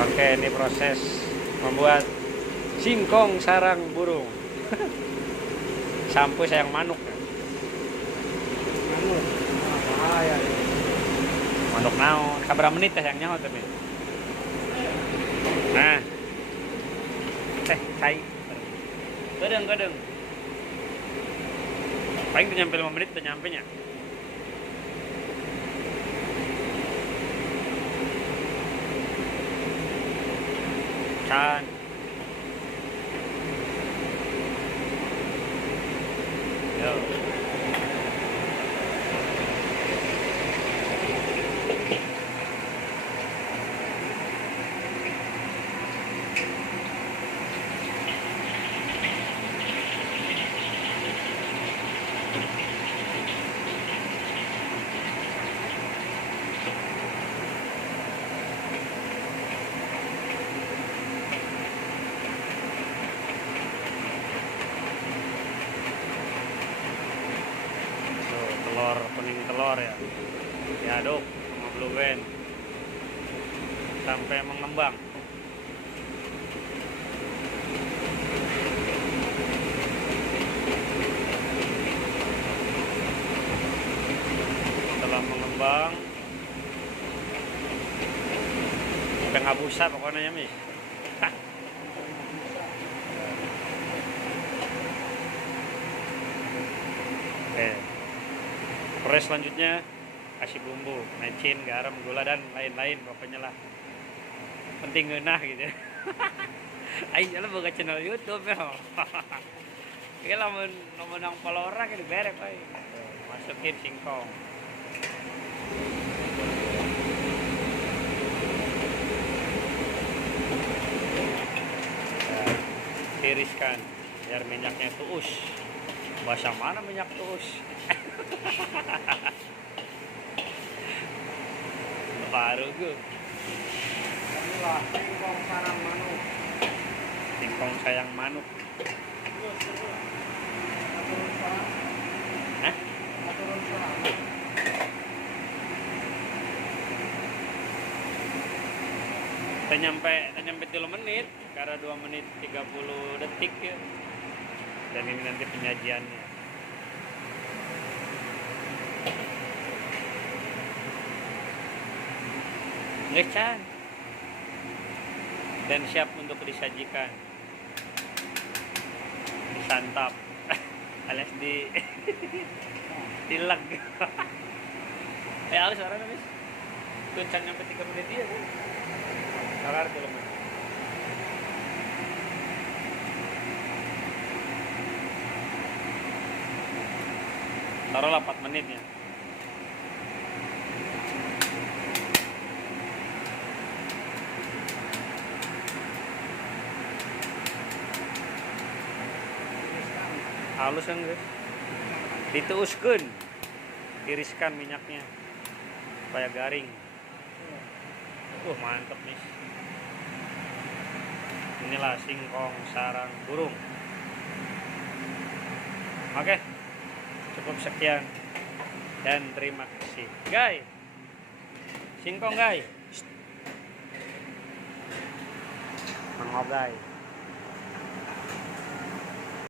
Oke, ini proses membuat singkong sarang burung. Sampo sayang manuk. Manuk. Bahaya. Manuk naon? Kaberapa menit teh yang nyaho teh? Nah. Cai. Kadang. Paling tuh nyampe 5 menit tuh nyampe nya. Kan. Yo. Kuning telur ya diaduk sama blue band sampai mengembang. Setelah mengembang sampai ngabusa pokoknya ya mis. Oke. Proses selanjutnya kasih bumbu, mecin, garam, gula dan lain-lain pokoknya lah. Penting ngeunah gitu. Ayo lah buka channel YouTube ya. Iki lamun nang follower gitu berek euy. Masukin singkong. Tiriskan biar minyaknya tuus. Bahasa mana minyak tuus? Baru gue. Inilah singkong sarang manuk. Singkong sayang manuk. Hah? Nyampe 3 menit karena 2 menit 30 detik ya. Dan ini nanti penyajiannya. Ngecan dan siap untuk disajikan, disantap alias dilag. Alis suara habis kuncang nyampe 3 menit dia tuh salar tuh lemes. Taruhlah 4 menitnya. Halus kan guys, dituuskan, tiriskan minyaknya supaya garing. Mantep nih. Inilah singkong sarang burung. Oke, cukup sekian dan terima kasih guys. Singkong guys, mangga guys.